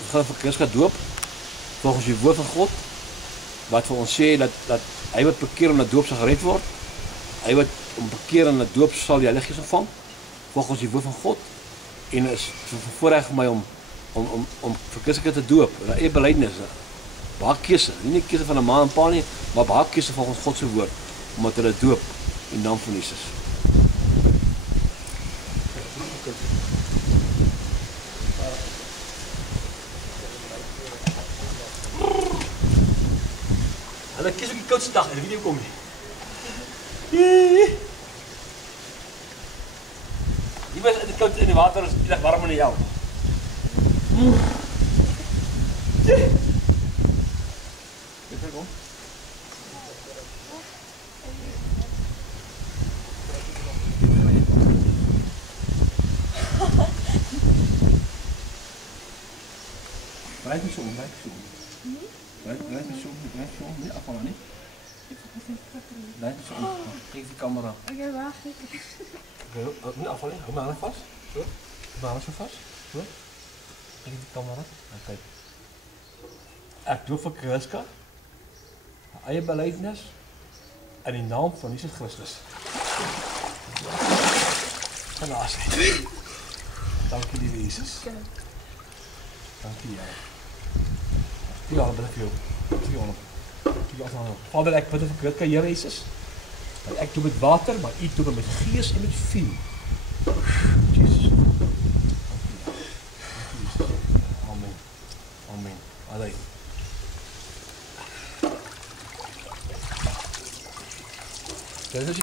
ons gaan vir Christus doop volgens die woord van God wat vir ons sê dat hy wat bekeer en na doop sal gered word. Hy wat om bekeer en na doop sal die Heilige Gees ontvang volgens die woord van God. En is voorreg vir my om vir Christus te doop. En eie belydenis. Baie keuse, nie keuse van 'n ma en pa nie, maar baie keuse volgens God se woord omdat hulle doop in naam van Jesus. Hulle kies ook die koudste dag en ek weet nie hoe kom nie. Die was in die koud in die water is eendag warm in die hel. Dit kom. Blijf me zo, blijf me zo. Blijf me zo, niet afvallen, niet? Blijf me zo, geef die camera. Oké, wacht. Niet afvallen, hou mijn handen vast. Zo, hou mijn handen zo vast. Zo. Geef die camera. Kijk. Ik doe voor Christus, eie belydenis, in die naam van Jesus Christus. Helaas. Dankie lieve Jesus. Dankie Here. Die alle bid vir jou. Die alle. Vader, ek bid vir Christus, Here Jesus. Dat ek doe met water, maar U doe met gees en met vuur. Jesus. Amen. Amen. Allee. Dit is